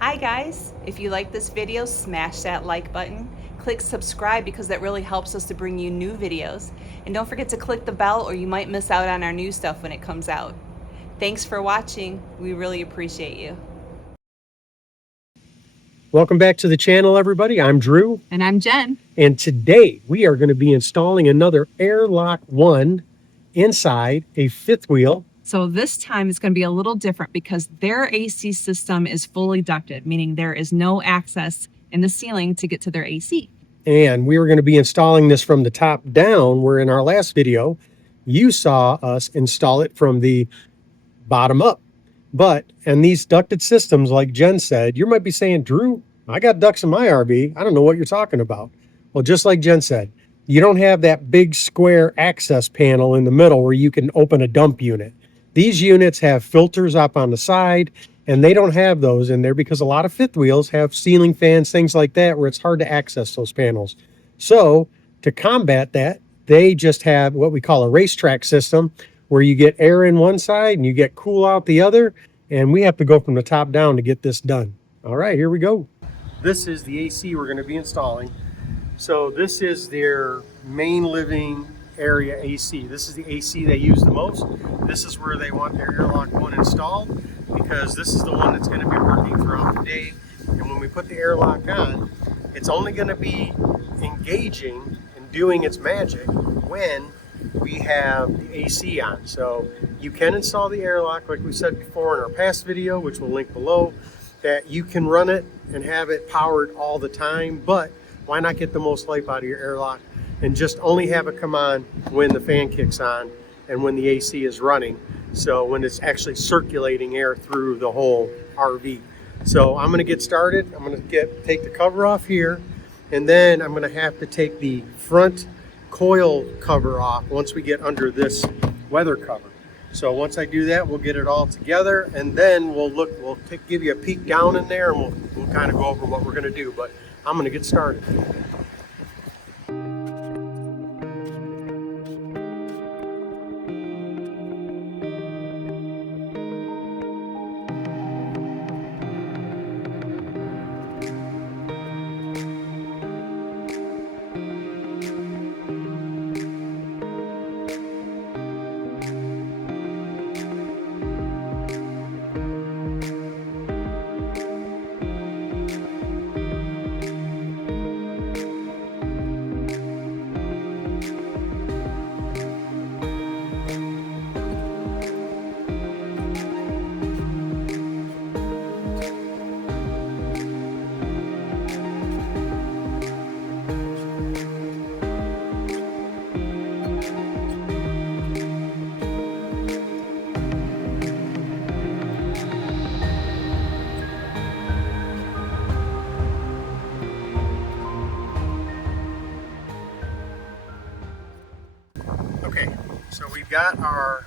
Hi guys, if you like this video, smash that like button. Click subscribe because that really helps us to bring you new videos. And don't forget to click the bell or you might miss out on our new stuff when it comes out. Thanks for watching. We really appreciate you. Welcome back to the channel, everybody. I'm Drew. And I'm Jen. And today we are going to be installing another AIRLOCK 1 inside a fifth wheel. So this time it's going to be a little different because their AC system is fully ducted, meaning there is no access in the ceiling to get to their AC. And we were going to be installing this from the top down, where in our last video, you saw us install it from the bottom up. But, and these ducted systems, like Jen said, you might be saying, Drew, I got ducts in my RV. I don't know what you're talking about. Well, just like Jen said, you don't have that big square access panel in the middle where you can open a dump unit. These units have filters up on the side, and they don't have those in there because a lot of fifth wheels have ceiling fans, things like that, where it's hard to access those panels. So to combat that, they just have what we call a racetrack system, where you get air in one side and you get cool out the other, and we have to go from the top down to get this done. All right, here we go. This is the AC we're going to be installing. So this is their main living area AC. This is the AC they use the most. This is where they want their AIRLOCK 1 installed, because this is the one that's going to be working throughout the day. And when we put the AIRLOCK on, it's only going to be engaging and doing its magic when we have the AC on. So you can install the AIRLOCK, like we said before in our past video, which we'll link below, that you can run it and have it powered all the time. But why not get the most life out of your AIRLOCK and just only have it come on when the fan kicks on and when the AC is running, so when it's actually circulating air through the whole RV. So I'm going to get started. I'm going to take the cover off here, and then I'm going to have to take the front coil cover off once we get under this weather cover. So once I do that, we'll get it all together, and then we'll give you a peek down in there, and we'll kind of go over what we're going to do. But I'm going to get started. Okay, so we've got our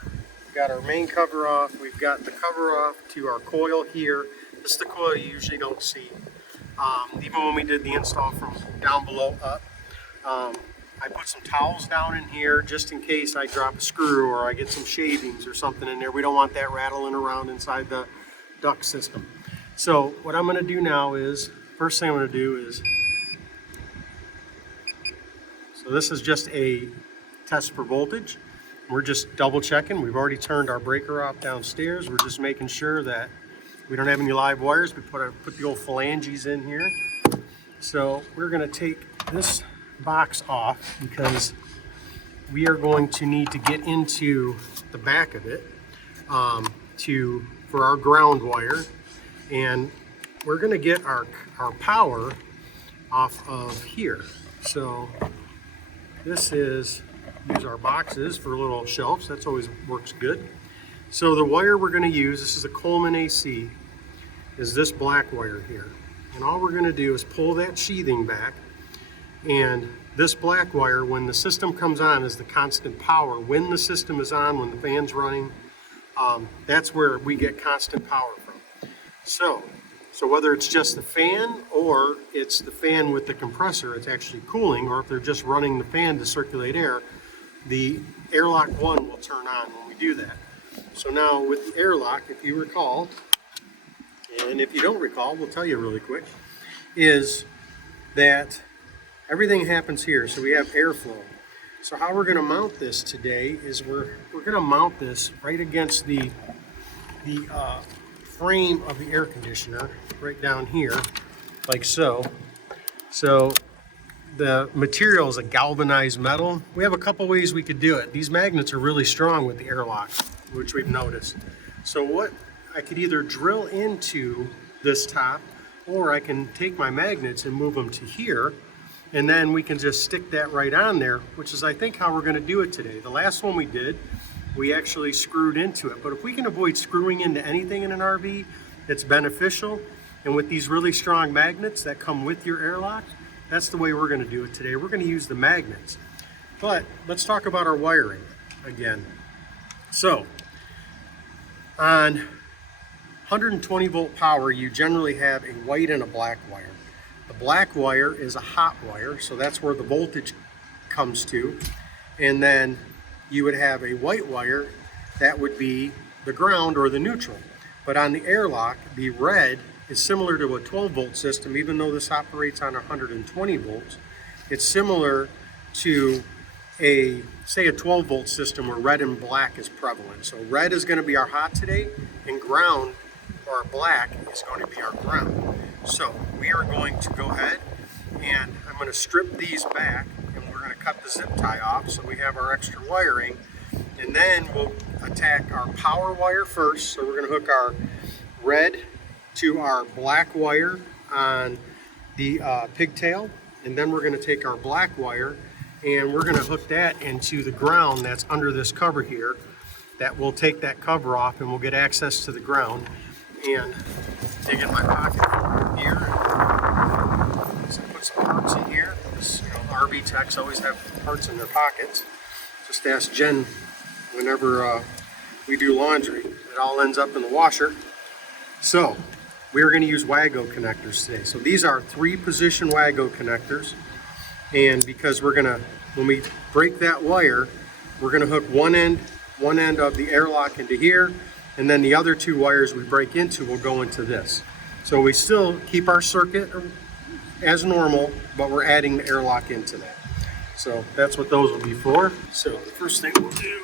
main cover off. We've got the cover off to our coil here. This is the coil you usually don't see. Even when we did the install from down below up, I put some towels down in here just in case I drop a screw or I get some shavings or something in there. We don't want that rattling around inside the duct system. So what I'm going to do now is, first thing I'm going to do is, so this is just a test for voltage. We're just double checking. We've already turned our breaker off downstairs. We're just making sure that we don't have any live wires. We put the old phalanges in here. So we're going to take this box off because we are going to need to get into the back of it for our ground wire, and we're going to get our power off of here. So this is, use our boxes for little shelves. That's always works good. So the wire we're going to use, this is a Coleman AC, is this black wire here. And all we're going to do is pull that sheathing back, and this black wire, when the system comes on, is the constant power. When the system is on, when the fan's running, that's where we get constant power from. So whether it's just the fan or it's the fan with the compressor, it's actually cooling, or if they're just running the fan to circulate air, the airlock 1 will turn on when we do that. So now with the airlock, if you recall, and if you don't recall, we'll tell you really quick, is that everything happens here. So we have airflow. So how we're going to mount this today is we're going to mount this right against the frame of the air conditioner, right down here, like so. So the material is a galvanized metal. We have a couple ways we could do it. These magnets are really strong with the airlock, which we've noticed. So what I could either drill into this top, or I can take my magnets and move them to here, and then we can just stick that right on there, which is I think how we're going to do it today. The last one we did, we actually screwed into it. But if we can avoid screwing into anything in an RV, it's beneficial. And with these really strong magnets that come with your airlock, that's the way we're going to do it today. We're going to use the magnets. But let's talk about our wiring again. So on 120 volt power, you generally have a white and a black wire. The black wire is a hot wire, so that's where the voltage comes to. And then you would have a white wire that would be the ground or the neutral. But on the airlock, the red is similar to a 12 volt system, even though this operates on 120 volts. It's similar to say a 12 volt system where red and black is prevalent. So red is going to be our hot today, and ground or black is going to be our ground. So we are going to go ahead and I'm going to strip these back, and we're going to cut the zip tie off so we have our extra wiring, and then we'll attack our power wire first. So we're going to hook our red to our black wire on the pigtail, and then we're going to take our black wire and we're going to hook that into the ground that's under this cover here. That will take that cover off and we'll get access to the ground. And dig in my pocket here, so put some parts in here. This, RV techs always have parts in their pockets. Just ask Jen whenever we do laundry. It all ends up in the washer. So we are going to use WAGO connectors today. So these are 3-position WAGO connectors, and because we're going to, when we break that wire, we're going to hook one end of the airlock into here, and then the other 2 wires we break into will go into this. So we still keep our circuit as normal, but we're adding the airlock into that. So that's what those will be for. So the first thing we'll do,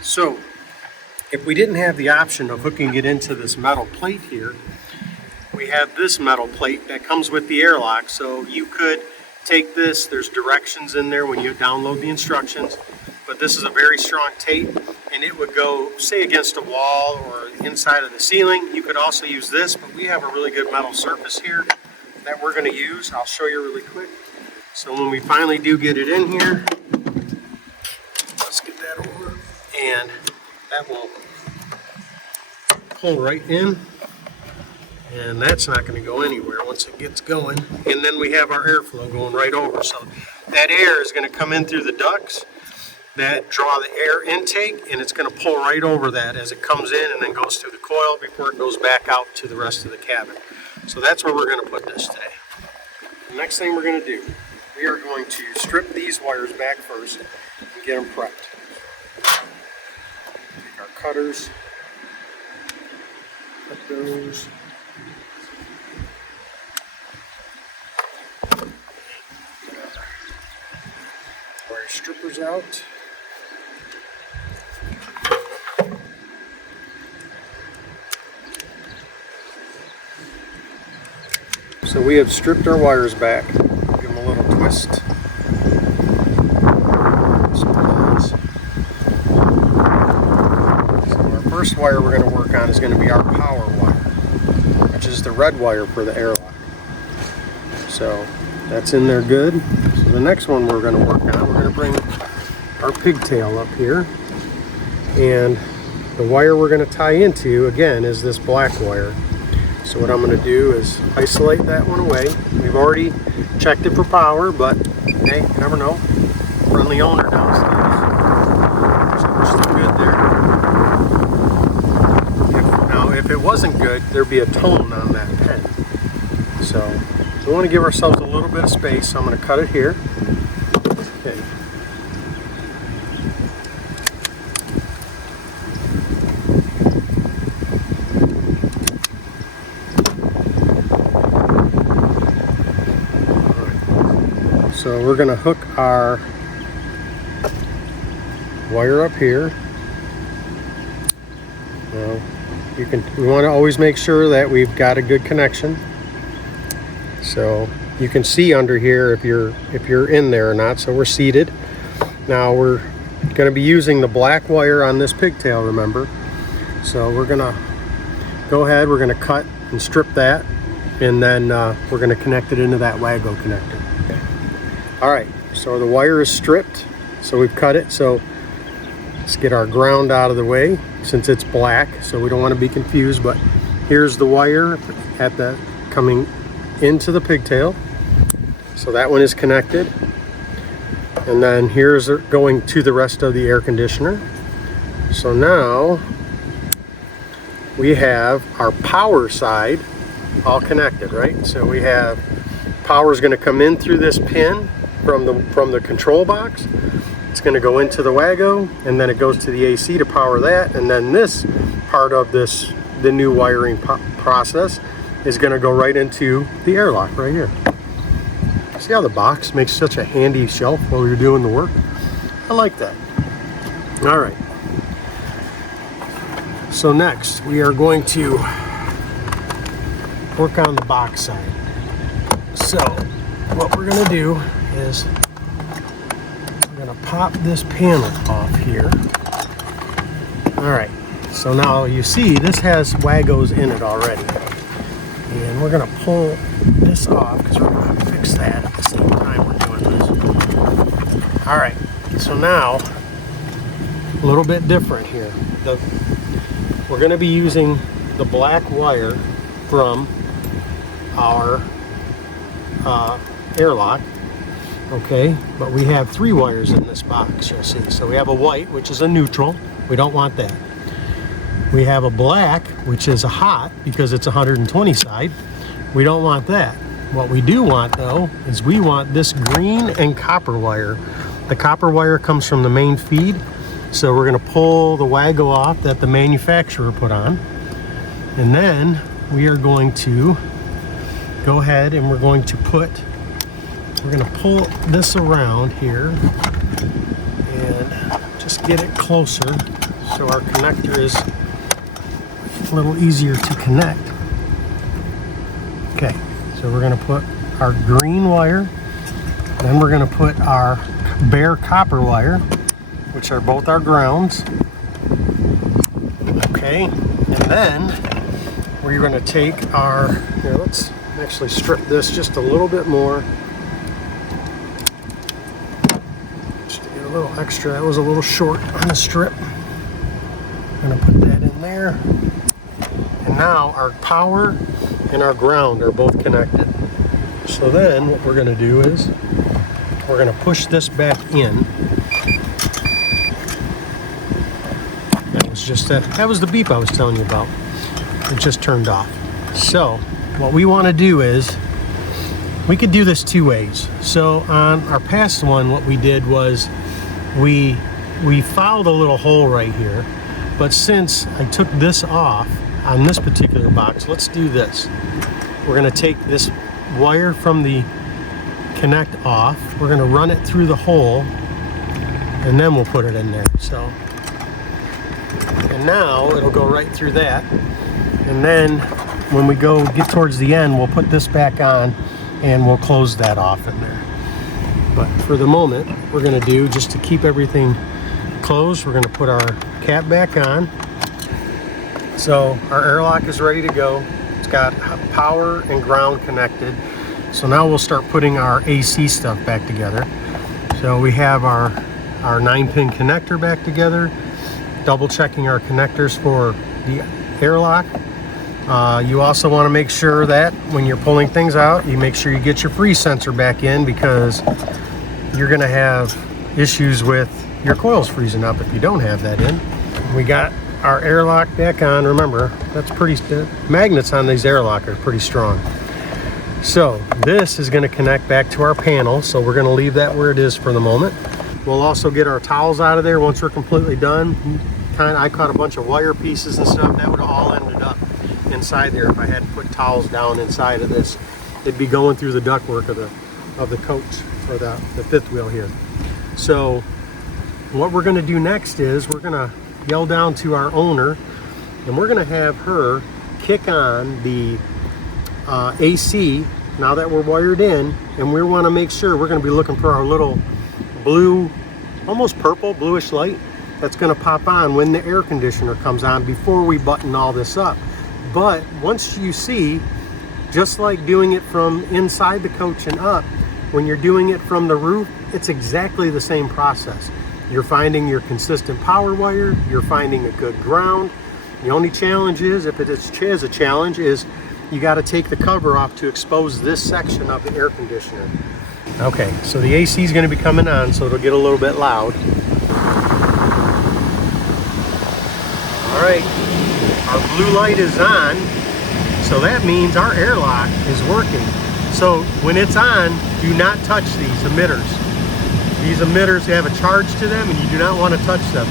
so if we didn't have the option of hooking it into this metal plate here, we have this metal plate that comes with the airlock. So you could take this, there's directions in there when you download the instructions, but this is a very strong tape, and it would go, say, against a wall or inside of the ceiling. You could also use this, but we have a really good metal surface here that we're going to use. I'll show you really quick. So when we finally do get it in here, let's get that over, and that will pull right in, and that's not going to go anywhere once it gets going. And then we have our airflow going right over, so that air is going to come in through the ducts that draw the air intake, and it's going to pull right over that as it comes in and then goes through the coil before it goes back out to the rest of the cabin. So that's where we're going to put this today. The next thing we're going to do, we are going to strip these wires back first and get them prepped. Take our cutters, cut those. Wire strippers out. So we have stripped our wires back. Give them a little twist. So our first wire we're going to work on is going to be our power wire, which is the red wire for the AIRLOCK. So that's in there good. So the next one we're going to work on, we're going to bring our pigtail up here. And the wire we're going to tie into, again, is this black wire. So what I'm going to do is isolate that one away. We've already checked it for power, but hey, you never know. Friendly owner downstairs. So we're still good there. If it wasn't good, there'd be a tone on that pen. So we want to give ourselves a little bit of space. So I'm going to cut it here. Okay. So we're going to hook our wire up here. Now, we want to always make sure that we've got a good connection. So you can see under here if you're in there or not. So we're seated. Now we're going to be using the black wire on this pigtail, remember. So we're going to go ahead, we're going to cut and strip that, and then we're going to connect it into that WAGO connector. Okay. All right, so the wire is stripped, so we've cut it. So let's get our ground out of the way since it's black, so we don't want to be confused. But here's the wire at the coming into the pigtail. So that one is connected. And then here's going to the rest of the air conditioner. So now we have our power side all connected, right? So we have power is going to come in through this pin from the control box. It's going to go into the WAGO, and then it goes to the AC to power that. And then this part of the new wiring process is going to go right into the AIRLOCK right here. See how the box makes such a handy shelf while you're doing the work? I like that. All right. So next we are going to work on the box side. So what we're going to do is we're going to pop this panel off here. All right. So now you see this has WAGOs in it already. And we're going to pull this off because we're going to fix that at the same time we're doing this. All right, so now a little bit different here. We're going to be using the black wire from our AIRLOCK, okay? But we have 3 wires in this box, you'll see. So we have a white, which is a neutral. We don't want that. We have a black, which is a hot because it's 120 side. We don't want that. What we do want though is we want this green and copper wire. The copper wire comes from the main feed. So we're going to pull the WAGO off that the manufacturer put on. And then we are going to go ahead and we're going to pull this around here and just get it closer so our connector is a little easier to connect. Okay, so we're going to put our green wire, then we're going to put our bare copper wire, which are both our grounds. Okay, and then we're going to take our, here, let's actually strip this just a little bit more. Just to get a little extra, that was a little short on the strip. I'm going to put that in there. And now our power and our ground are both connected. So then what we're going to do is we're going to push this back in. That was the beep I was telling you about. It just turned off. So what we want to do is we could do this 2 ways. So on our past one, what we did was we fouled a little hole right here. But since I took this off on this particular box, let's do this. We're going to take this wire from the connect off. We're going to run it through the hole, and then we'll put it in there. So, and now it'll go right through that. And then when we go get towards the end, we'll put this back on and we'll close that off in there. But for the moment, we're going to do, just to keep everything closed, we're going to put our cap back on. So our airlock is ready to go. It's got power and ground connected. So now we'll start putting our AC stuff back together. So we have our 9-pin connector back together, double checking our connectors for the airlock. You also want to make sure that when you're pulling things out, you make sure you get your freeze sensor back in, because you're going to have issues with your coils freezing up if you don't have that in. We got our airlock back on. Remember, that's the magnets on these airlock are pretty strong. So this is going to connect back to our panel, so we're going to leave that where it is for the moment. We'll also get our towels out of there once we're completely done. I caught a bunch of wire pieces and stuff that would have all ended up inside there if I hadn't put towels down inside of this. It'd be going through the ductwork of the coach, or the fifth wheel here. So what we're going to do next is we're going to yell down to our owner, and we're going to have her kick on the AC now that we're wired in, and we want to make sure, we're going to be looking for our little blue, almost purple, bluish light that's going to pop on when the air conditioner comes on before we button all this up. But once you see, just like doing it from inside the coach and up, when you're doing it from the roof, it's exactly the same process. You're finding your consistent power wire, you're finding a good ground. The only challenge is, if it is a challenge, is you got to take the cover off to expose this section of the air conditioner. Okay, so the AC is going to be coming on, so it'll get a little bit loud. All right, our blue light is on, so that means our airlock is working. So when it's on, do not touch these emitters. These emitters have a charge to them, and you do not want to touch them.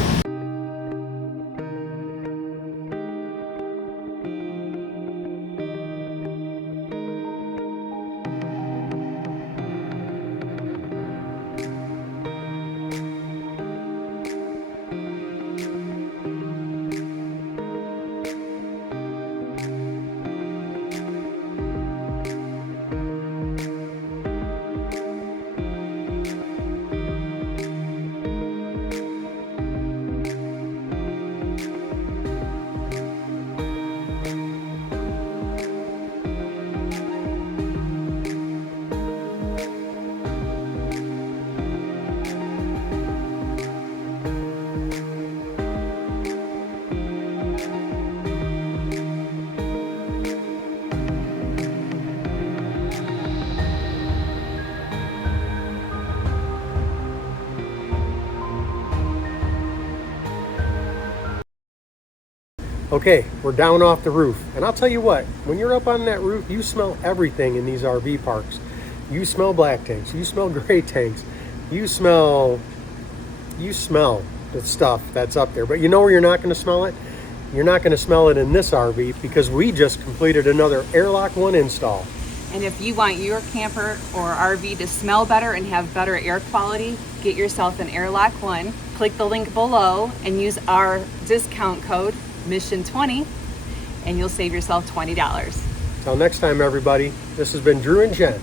Okay, we're down off the roof. And I'll tell you what, when you're up on that roof, you smell everything in these RV parks. You smell black tanks, you smell gray tanks, you smell the stuff that's up there. But you know where you're not going to smell it? You're not going to smell it in this RV, because we just completed another AIRLOCK 1 install. And if you want your camper or RV to smell better and have better air quality, get yourself an AIRLOCK 1. Click the link below and use our discount code Mission20, and you'll save yourself $20. Till next time, everybody, this has been Drew and Jen.